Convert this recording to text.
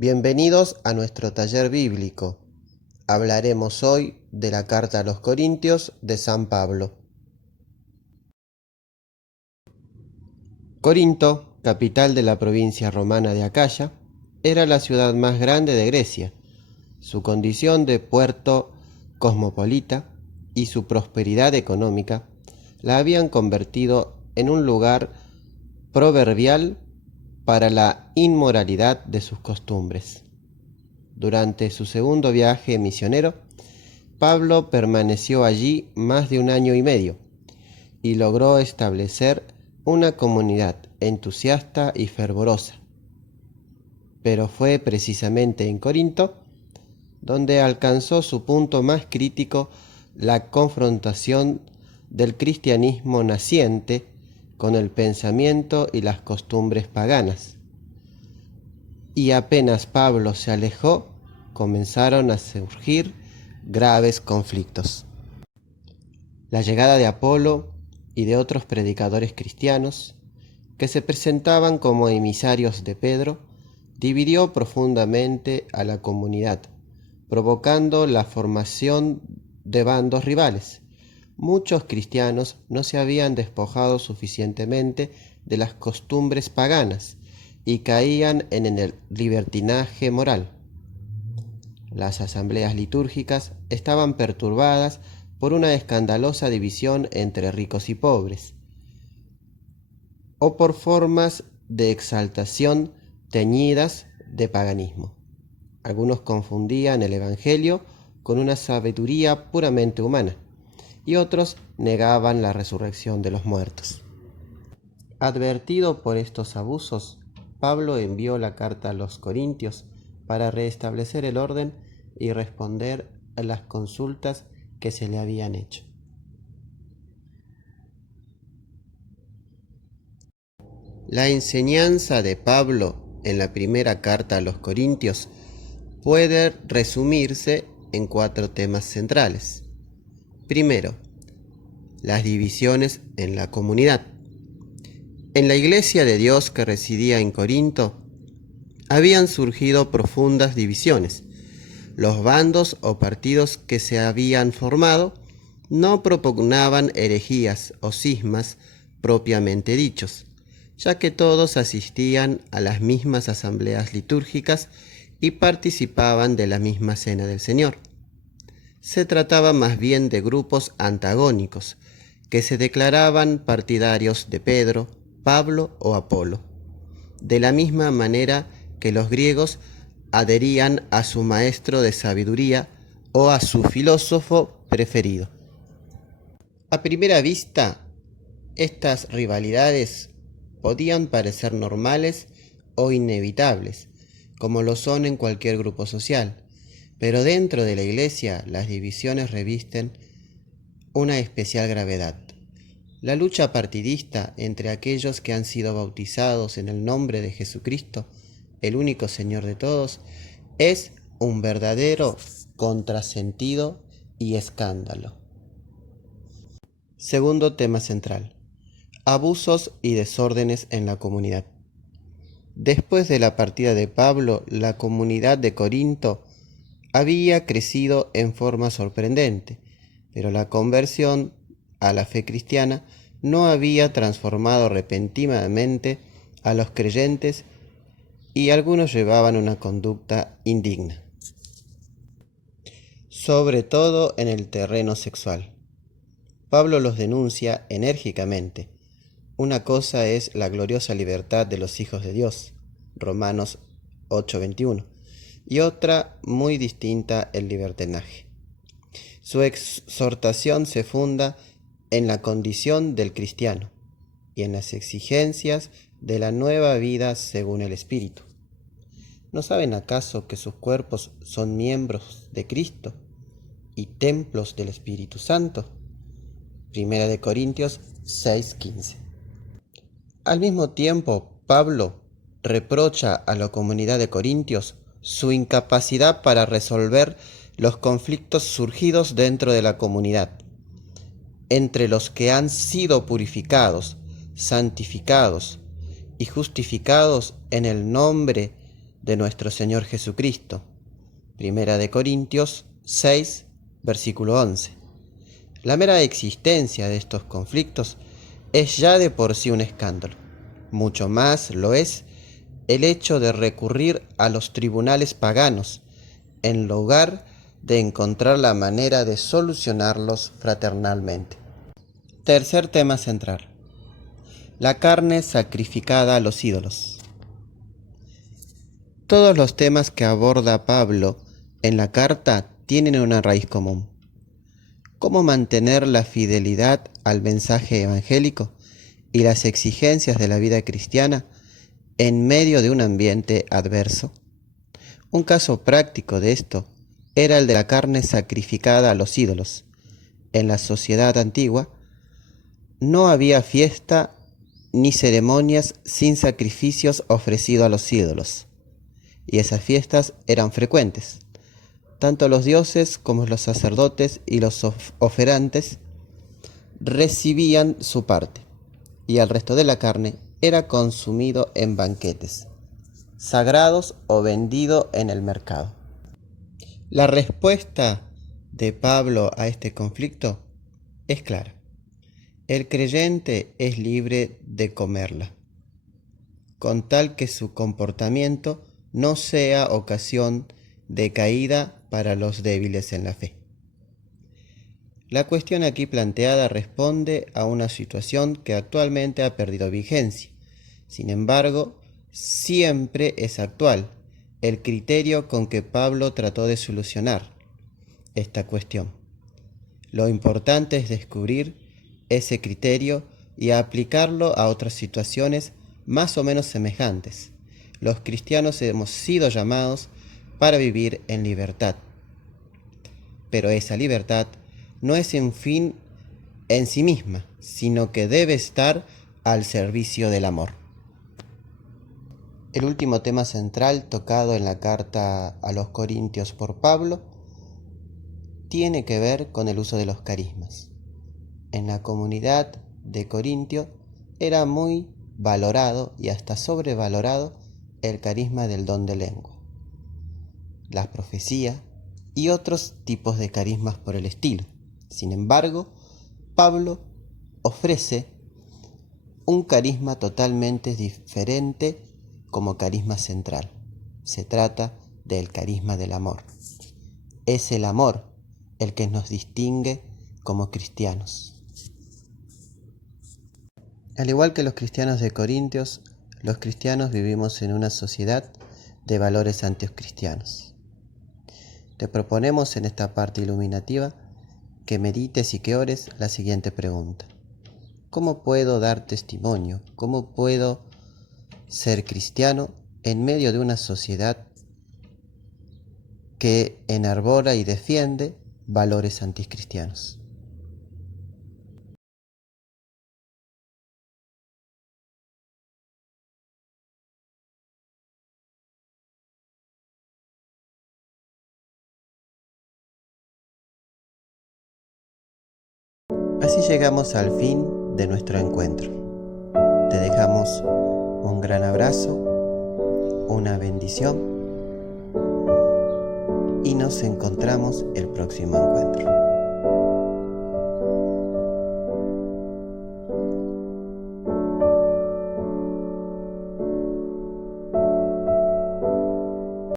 Bienvenidos a nuestro taller bíblico. Hablaremos hoy de la carta a los Corintios de San Pablo. Corinto, capital de la provincia romana de Acaya, era la ciudad más grande de Grecia. Su condición de puerto cosmopolita y su prosperidad económica la habían convertido en un lugar proverbial para la inmoralidad de sus costumbres. Durante su segundo viaje misionero, Pablo permaneció allí más de 1 año y medio y logró establecer una comunidad entusiasta y fervorosa. Pero fue precisamente en Corinto donde alcanzó su punto más crítico la confrontación del cristianismo naciente con el pensamiento y las costumbres paganas. Y apenas Pablo se alejó, comenzaron a surgir graves conflictos. La llegada de Apolo y de otros predicadores cristianos, que se presentaban como emisarios de Pedro, dividió profundamente a la comunidad, provocando la formación de bandos rivales. Muchos cristianos no se habían despojado suficientemente de las costumbres paganas y caían en el libertinaje moral. Las asambleas litúrgicas estaban perturbadas por una escandalosa división entre ricos y pobres, o por formas de exaltación teñidas de paganismo. Algunos confundían el Evangelio con una sabiduría puramente humana, y otros negaban la resurrección de los muertos. Advertido por estos abusos, Pablo envió la carta a los Corintios para restablecer el orden y responder a las consultas que se le habían hecho. La enseñanza de Pablo en la primera carta a los Corintios puede resumirse en 4 temas centrales. Primero, las divisiones en la comunidad. En la iglesia de Dios que residía en Corinto, habían surgido profundas divisiones. Los bandos o partidos que se habían formado no propugnaban herejías o cismas propiamente dichos, ya que todos asistían a las mismas asambleas litúrgicas y participaban de la misma cena del Señor. Se trataba más bien de grupos antagónicos, que se declaraban partidarios de Pedro, Pablo o Apolo, de la misma manera que los griegos adherían a su maestro de sabiduría o a su filósofo preferido. A primera vista, estas rivalidades podían parecer normales o inevitables, como lo son en cualquier grupo social, pero dentro de la Iglesia las divisiones revisten una especial gravedad. La lucha partidista entre aquellos que han sido bautizados en el nombre de Jesucristo, el único Señor de todos, es un verdadero contrasentido y escándalo. Segundo tema central: abusos y desórdenes en la comunidad. Después de la partida de Pablo, la comunidad de Corinto había crecido en forma sorprendente, pero la conversión a la fe cristiana no había transformado repentinamente a los creyentes y algunos llevaban una conducta indigna, sobre todo en el terreno sexual. Pablo los denuncia enérgicamente. Una cosa es la gloriosa libertad de los hijos de Dios, Romanos 8:21, y otra muy distinta, el libertinaje. Su exhortación se funda en la condición del cristiano y en las exigencias de la nueva vida según el Espíritu. ¿No saben acaso que sus cuerpos son miembros de Cristo y templos del Espíritu Santo? 1 Corintios 6:15. Al mismo tiempo, Pablo reprocha a la comunidad de Corintios su incapacidad para resolver los conflictos surgidos dentro de la comunidad, entre los que han sido purificados, santificados y justificados en el nombre de nuestro Señor Jesucristo. Primera de Corintios 6, versículo 11. La mera existencia de estos conflictos es ya de por sí un escándalo. Mucho más lo es el hecho de recurrir a los tribunales paganos en lugar de encontrar la manera de solucionarlos fraternalmente. Tercer tema central: la carne sacrificada a los ídolos. Todos los temas que aborda Pablo en la carta tienen una raíz común: cómo mantener la fidelidad al mensaje evangélico y las exigencias de la vida cristiana en medio de un ambiente adverso. Un caso práctico de esto era el de la carne sacrificada a los ídolos. En la sociedad antigua no había fiesta ni ceremonias sin sacrificios ofrecidos a los ídolos, y esas fiestas eran frecuentes. Tanto los dioses como los sacerdotes y los oferantes recibían su parte, y el resto de la carne era consumido en banquetes sagrados o vendido en el mercado. La respuesta de Pablo a este conflicto es clara: el creyente es libre de comerla, con tal que su comportamiento no sea ocasión de caída para los débiles en la fe. La cuestión aquí planteada responde a una situación que actualmente ha perdido vigencia. Sin embargo, siempre es actual el criterio con que Pablo trató de solucionar esta cuestión. Lo importante es descubrir ese criterio y aplicarlo a otras situaciones más o menos semejantes. Los cristianos hemos sido llamados para vivir en libertad, pero esa libertad no es un fin en sí misma, sino que debe estar al servicio del amor. El último tema central tocado en la carta a los Corintios por Pablo tiene que ver con el uso de los carismas. En la comunidad de Corintio era muy valorado y hasta sobrevalorado el carisma del don de lengua, la profecía y otros tipos de carismas por el estilo. Sin embargo, Pablo ofrece un carisma totalmente diferente como carisma central. Se trata del carisma del amor. Es el amor el que nos distingue como cristianos. Al igual que los cristianos de Corintios, los cristianos vivimos en una sociedad de valores anticristianos. Te proponemos en esta parte iluminativa que medites y que ores la siguiente pregunta: ¿cómo puedo dar testimonio? ¿Cómo puedo ser cristiano en medio de una sociedad que enarbora y defiende valores anticristianos? Así llegamos al fin de nuestro encuentro. Te dejamos un gran abrazo, una bendición y nos encontramos el próximo encuentro.